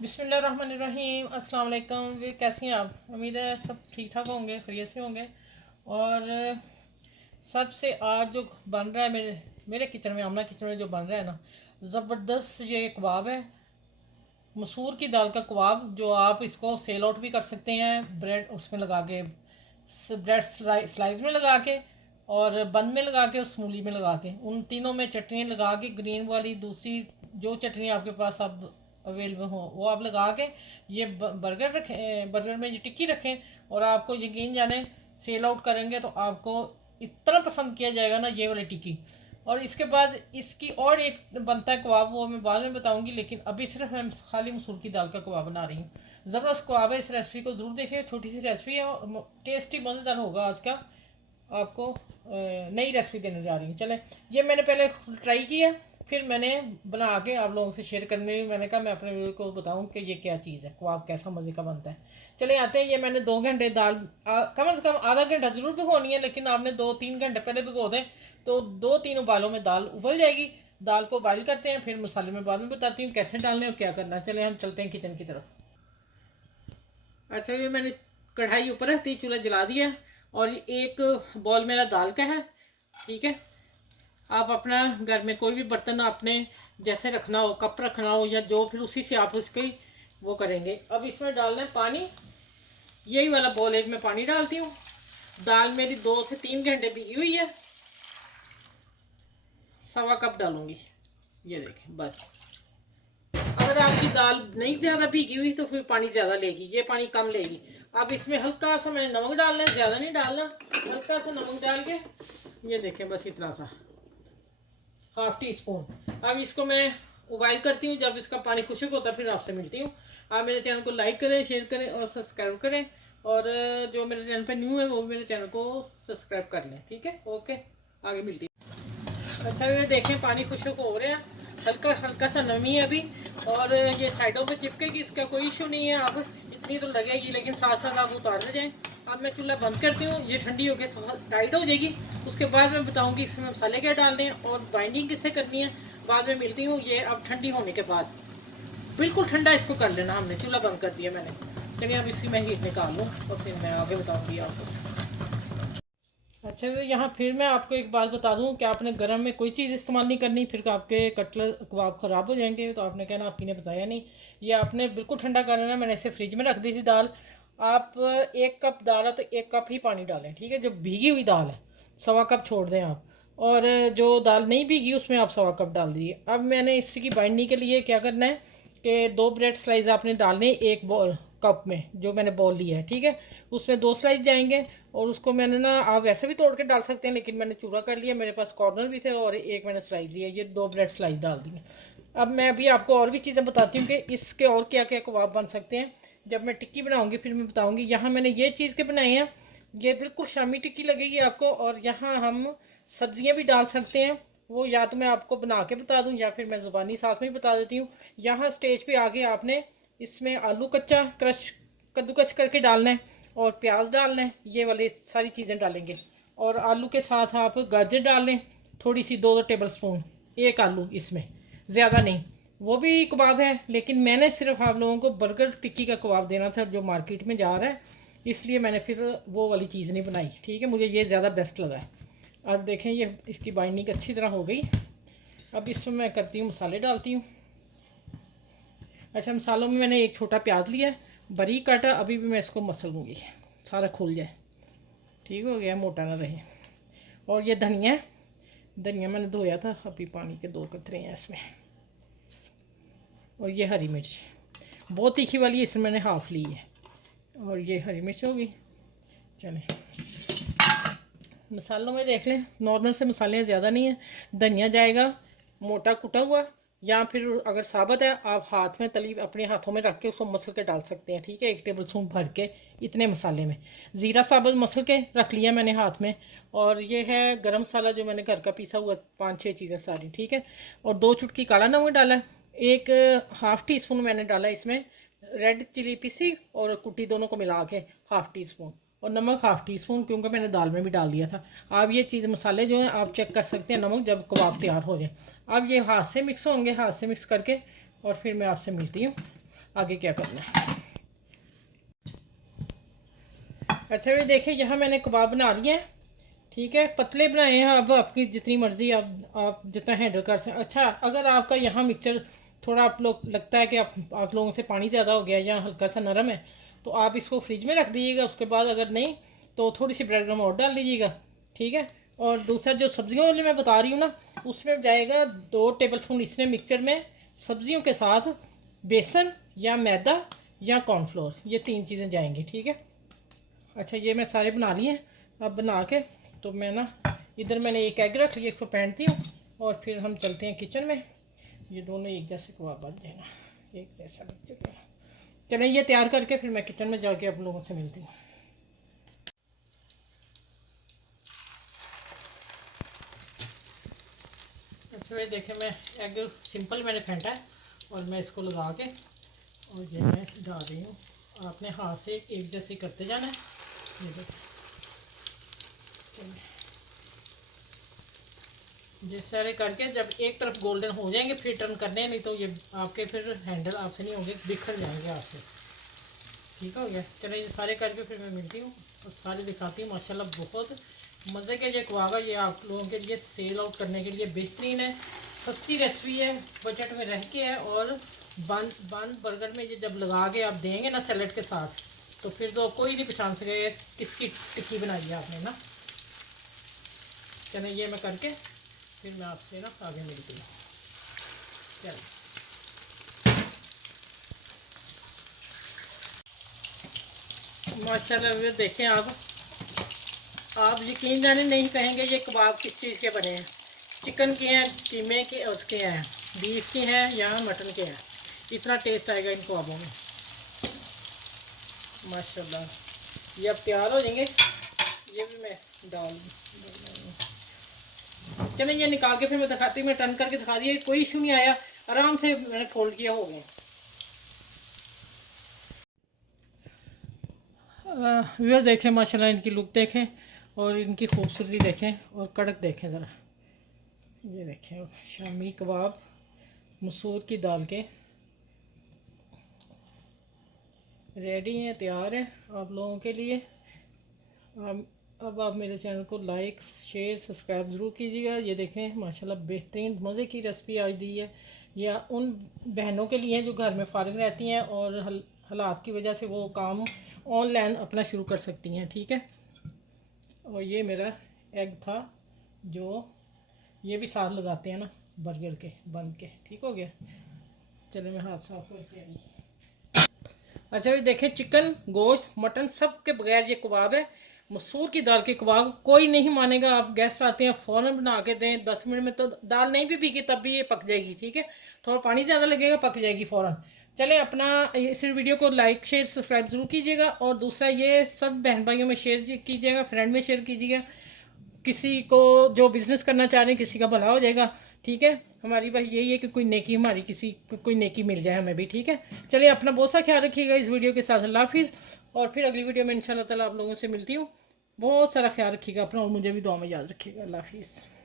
बिस्मिल्लाहिर्रहमानिर्रहीम। अस्सलाम वालेकुम। वे कैसी हैं आप? उम्मीद है सब ठीक ठाक होंगे, खैरियत से होंगे। और सबसे आज जो बन रहा है मेरे किचन में, आमना किचन में जो बन रहा है ना, ज़बरदस्त ये कबाब है। मसूर की दाल का कबाब, जो आप इसको सेल आउट भी कर सकते हैं ब्रेड उसमें लगा के, ब्रेड स्लाइस में लगा के, और बन में लगा के, और स्मूली में लगा के, उन तीनों में चटनियाँ लगा के, ग्रीन वाली दूसरी जो चटनी आपके पास अब अवेलेबल हो वो आप लगा के ये बर्गर रखें, बर्गर में ये टिक्की रखें, और आपको यकीन जाने सेल आउट करेंगे तो आपको इतना पसंद किया जाएगा ना ये वाली टिक्की। और इसके बाद इसकी और एक बनता है कबाब, वो मैं बाद में बताऊंगी, लेकिन अभी सिर्फ मैं खाली मसूर की दाल का कबाब बना रही हूँ। ज़बरदस्त कबाब है, इस रेसिपी को ज़रूर देखिए। छोटी सी रेसिपी है और टेस्टी मज़ेदार होगा आज का। आपको नई रेसिपी देने जा रही हूँ। चले, ये मैंने पहले ट्राई किया, फिर मैंने बना के आप लोगों से शेयर करने में मैंने कहा मैं अपने व्यूअर को बताऊं कि ये क्या चीज़ है, कबाब कैसा मज़े का बनता है। चले आते हैं। ये मैंने 2 घंटे दाल, कम से कम आधा घंटा ज़रूर भिगोनी है, लेकिन आपने 2-3 घंटे पहले भिगो दें तो 2-3 उबालों में दाल उबल जाएगी। दाल को बॉइल करते हैं, फिर मसाले में बाद में बताती हूँ कैसे डालने और क्या करना है। चले हम चलते हैं किचन की तरफ। अच्छा, ये मैंने कढ़ाई ऊपर रखती, चूल्हा जला दिया, और एक बॉल मेरा दाल का है। ठीक है, आप अपना घर में कोई भी बर्तन आपने जैसे रखना हो, कप रखना हो या जो, फिर उसी से आप उसकी वो करेंगे। अब इसमें डालना है पानी। यही वाला बॉल एक मैं पानी डालती हूँ। दाल मेरी 2 से 3 घंटे भिगी हुई है। 1.25 कप डालूंगी। ये देखें, बस। अगर आपकी दाल नहीं ज़्यादा भीगी हुई तो फिर पानी ज़्यादा लेगी, ये पानी कम लेगी। अब इसमें हल्का सा मैंने नमक डालना है, ज़्यादा नहीं डालना। हल्का सा नमक डाल के, ये देखें, बस इतना सा, 1/2 टी स्पून। अब इसको मैं उबाइल करती हूँ। जब इसका पानी खुश्क होता है फिर आपसे मिलती हूँ। आप मेरे चैनल को लाइक करें, शेयर करें और सब्सक्राइब करें। और जो मेरे चैनल पे न्यू है वो मेरे चैनल को सब्सक्राइब कर लें। ठीक है, ओके, आगे मिलती है। अच्छा, ये देखें पानी खुश्क हो रहे हैं, हल्का हल्का सा नमी है अभी, और ये साइडों पे चिपकेगी, इसका कोई इशू नहीं है। आप इतनी तो लगेगी, लेकिन साथ साथ आप उतारते जाएँ। अब मैं चूल्हा बंद करती हूँ, ये ठंडी होकर टाइट हो जाएगी। उसके बाद मैं बताऊँगी इसमें मसाले क्या डालने हैं और बाइंडिंग किससे करनी है। बाद में मिलती हूँ ये अब ठंडी होने के बाद। बिल्कुल ठंडा इसको कर लेना, हमने चूल्हा बंद कर दिया मैंने। चलिए अब इसी में हीट निकाल लूँ और फिर मैं आगे बताऊँगी आपको। अच्छा, यहाँ फिर मैं आपको एक बात बता दूं कि आपने गरम में कोई चीज़ इस्तेमाल नहीं करनी, फिर आपके कटलर कबाब ख़राब हो जाएंगे। तो आपने कहना आपकी ने बताया नहीं। ये आपने बिल्कुल ठंडा करना है। मैंने इसे फ्रिज में रख दी थी दाल। आप 1 कप दाल है तो 1 कप ही पानी डालें। ठीक है, जो भीगी हुई दाल है 1.25 कप छोड़ दें आप। और जो दाल नहीं भीगी उसमें आप 1.25 कप डाल दीजिए। अब मैंने इसकी बाइंडिंग के लिए क्या करना है कि 2 ब्रेड स्लाइस आपने डालने, एक बॉल कप में जो मैंने बॉल लिया है। ठीक है, उसमें 2 स्लाइस जाएंगे। और उसको मैंने ना, आप वैसे भी तोड़ के डाल सकते हैं, लेकिन मैंने चूरा कर लिया, मेरे पास कॉर्नर भी थे, और एक मैंने स्लाइस लिया, ये 2 ब्रेड स्लाइस डाल दिए। अब मैं अभी आपको और भी चीज़ें बताती हूँ कि इसके और क्या क्या कबाब बन सकते हैं। जब मैं टिक्की बनाऊँगी फिर मैं बताऊँगी। यहाँ मैंने ये चीज़ के बनाए हैं, ये बिल्कुल शामी टिक्की लगेगी आपको। और यहाँ हम सब्जियाँ भी डाल सकते हैं, वो या तो मैं आपको बना के बता दूँ या फिर मैं ज़ुबानी साथ में ही बता देती हूँ। यहाँ स्टेज पे आगे आपने इसमें आलू कच्चा क्रश कद्दूकस करके डालना है, और प्याज डालना है, ये वाली सारी चीज़ें डालेंगे। और आलू के साथ आप गाजर डाल लें, थोड़ी सी, 2 टेबल स्पून, एक आलू इसमें, ज़्यादा नहीं। वो भी कबाब है, लेकिन मैंने सिर्फ आप लोगों को बर्गर टिक्की का कबाब देना था जो मार्केट में जा रहा है, इसलिए मैंने फिर वो वाली चीज़ नहीं बनाई। ठीक है, मुझे ये ज़्यादा बेस्ट लगा है। अब देखें, ये इसकी बाइंडिंग अच्छी तरह हो गई। अब इसमें मैं करती हूँ, मसाले डालती हूँ। अच्छा, मसालों में मैंने एक छोटा प्याज लिया है, बारीक काटा। अभी भी मैं इसको मसल लूँगी, सारा खुल जाए। ठीक हो गया, मोटा ना रहे। और ये धनिया, धनिया मैंने धोया था, अभी पानी के 2 कतरे हैं इसमें। और ये हरी मिर्च, बहुत तीखी वाली, इसमें मैंने हाफ़ ली है। और ये हरी मिर्च होगी। चलें, मसालों में देख लें, नॉर्मल से मसाले ज़्यादा नहीं है। धनिया जाएगा मोटा कुटा हुआ, या फिर अगर साबुत है आप हाथ में तली अपने हाथों में रख के उसको मसल के डाल सकते हैं। ठीक है, 1 टेबल स्पून भर के इतने मसाले में। ज़ीरा साबुत मसल के रख लिया मैंने हाथ में। और ये है गरम मसाला जो मैंने घर का पीसा हुआ, 5-6 चीज़ें सारी। ठीक है, और 2 चुटकी काला नमक डाला है। एक 1/2 टी स्पून मैंने डाला इसमें रेड चिली पीसी और कुटी, दोनों को मिला के 1/2 टी स्पून। और नमक 1/2 टी स्पून, क्योंकि मैंने दाल में भी डाल दिया था। आप ये चीज़ मसाले जो हैं आप चेक कर सकते हैं नमक, जब कबाब तैयार हो जाए। अब ये हाथ से मिक्स होंगे, हाथ से मिक्स करके, और फिर मैं आपसे मिलती हूँ। आगे क्या करना है। अच्छा ये देखिए यहाँ मैंने कबाब बना लिए हैं, ठीक है। पतले बनाए हैं, अब आपकी जितनी मर्ज़ी आप जितना हैंडल कर सकते। अच्छा अगर आपका यहाँ मिक्सचर थोड़ा आप लोग लगता है कि आप लोगों से पानी ज़्यादा हो गया या हल्का सा नरम है, तो आप इसको फ्रिज में रख दीजिएगा। उसके बाद अगर नहीं तो थोड़ी सी ब्रेड क्रम्ब और डाल लीजिएगा, ठीक है। और दूसरा जो सब्जियों वाले मैं बता रही हूँ ना, उसमें जाएगा 2 टेबल स्पून इसमें मिक्सचर में सब्जियों के साथ बेसन या मैदा या कॉर्नफ्लोर, ये 3 चीज़ें जाएंगी, ठीक है। अच्छा ये मैं सारे बना लिए हैं। अब बना के तो मैं ना इधर मैंने एक एग रख लिया, इसको पहनती हूँ और फिर हम चलते हैं किचन में। ये दोनों एक जैसे कबाब बन जाएगा, एक जैसा लग जाएगा। चलें ये तैयार करके फिर मैं किचन में जाके आप लोगों से मिलती हूँ। अच्छा ये देखें मैं एग सिंपल मैंने फेंटा है और मैं इसको लगा के और ये मैं डाल रही हूँ। आपने हाथ से एक जैसे करते जाना है। ये देखें ये सारे करके जब एक तरफ गोल्डन हो जाएंगे फिर टर्न करने हैं, नहीं तो ये आपके फिर हैंडल आपसे नहीं होंगे, बिखर जाएंगे आपसे। ठीक हो गया। चलिए ये सारे करके फिर मैं मिलती हूँ और सारे दिखाती हूँ। माशाल्लाह बहुत मज़े के ये कबाब है, ये आप लोगों के लिए सेल आउट करने के लिए बेहतरीन है, सस्ती रेसिपी है, बजट में रह के है। और बन बर्गर में ये जब लगा के आप देंगे ना सैलेड के साथ, तो फिर तो कोई नहीं पहचान सकेगा किसकी टिक्की बनाई है आपने ना। चलिए ये मैं करके फिर मैं आपसे ना आगे मिलती हूँ। चलिए माशाल्लाह ये देखें आप यकीन जाने नहीं कहेंगे ये कबाब किस चीज़ के बने हैं। चिकन के हैं, कीमे के, उसके हैं, बीफ के हैं या मटन के हैं। इतना टेस्ट आएगा इन कबाबों में माशाल्लाह। ये अब तैयार हो जाएंगे, ये भी मैं डाल। चलें ये निकाल के फिर मैं दिखाती हूँ। मैं टर्न करके दिखा दिया, कोई इशू नहीं आया, आराम से मैंने फोल्ड किया, हो गया। व्यूअर्स देखें माशाल्लाह इनकी लुक देखें और इनकी खूबसूरती देखें और कड़क देखें ज़रा। ये देखें शामी कबाब मसूर की दाल के रेडी हैं, तैयार हैं आप लोगों के लिए। अब आप मेरे चैनल को लाइक शेयर सब्सक्राइब ज़रूर कीजिएगा। ये देखें माशाल्लाह बेहतरीन मज़े की रेसिपी आज दी है, या उन बहनों के लिए जो घर में फ़ारिग रहती हैं और हालात की वजह से वो काम ऑनलाइन अपना शुरू कर सकती हैं, ठीक है। और ये मेरा एग था जो ये भी साथ लगाते हैं ना बर्गर के बन के, ठीक हो गया। चले मैं हाथ साफ करके आई। अच्छा ये देखें चिकन गोश्त मटन सब के बगैर ये कबाब है, मसूर की दाल के कबाब। कोई नहीं मानेगा, आप गेस्ट आते हैं फ़ौरन बना के दें, 10 मिनट में तो दाल नहीं भी पीकी तब भी ये पक जाएगी, ठीक है। थोड़ा पानी ज़्यादा लगेगा, पक जाएगी फ़ौरन। चलें अपना इस वीडियो को लाइक शेयर सब्सक्राइब ज़रूर कीजिएगा और दूसरा ये सब बहन भाइयों में शेयर कीजिएगा, फ्रेंड में शेयर कीजिएगा। किसी को जो बिज़नेस करना चाह रहे हैं किसी का भला हो जाएगा, ठीक है। हमारी बस यही है कि कोई नेकी हमारी किसी कोई नेकी मिल जाए हमें भी, ठीक है। चलिए अपना बहुत सा ख्याल रखिएगा इस वीडियो के साथ। अल्लाह हाफिज़ और फिर अगली वीडियो में इंशाल्लाह ताला आप लोगों से मिलती हूँ। बहुत सारा ख्याल रखिएगा अपना और मुझे भी दुआ में याद रखिएगा। अल्लाह हाफिज़।